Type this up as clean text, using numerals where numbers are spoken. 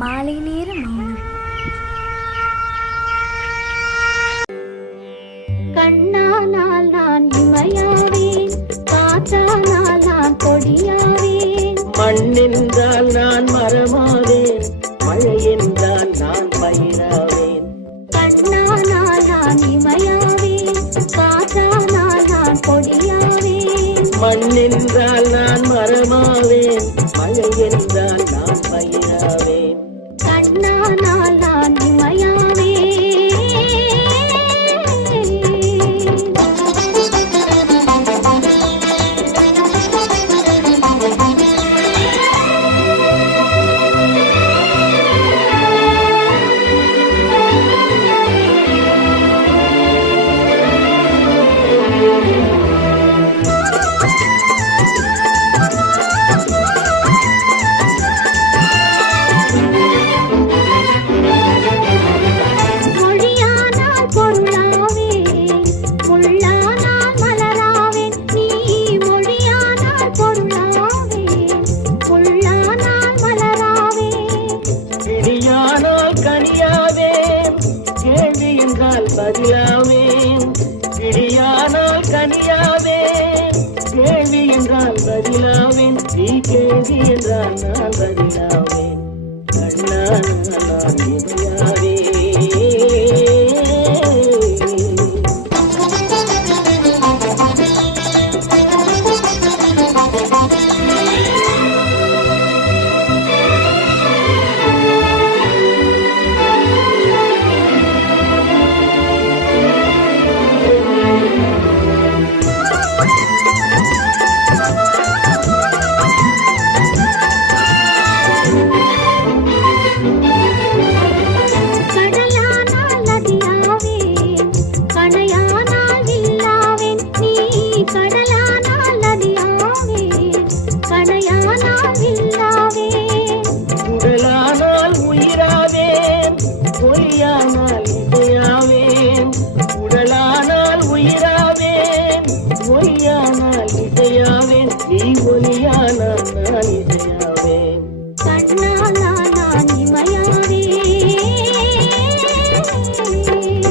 மாலை நேர மௌனம். கண்ணானால் நான் இமையாவேன், காற்றானால் நான் கொடியாவேன். மண்ணென்றால் நான் மரமாவேன், மழை என்றால் நான் பயிராவேன். கண்ணானால் நான் இமையாவேன், காற்றானால் நான் கொடியாவேன். மண்ணென்றால் நான் மரமாவேன், மழை என்றால் நான் பயிராவேன். கண்ணானால் நான் இமையாவேன். பதிலாவேன் கிளியானால் கனியாவேன், கேள்வி என்றால் பதிலாவேன், நீ கேள்வி என்றால் நான் பதிலாவேன். கண்ணால் நான் இமையாவேன். உடலானால் உயிராவேன், ஒலியானால் இசையாவேன். உடலானால் உயிராவேன், ஒலியானால் இசையாவேன். நீ ஒலியானால்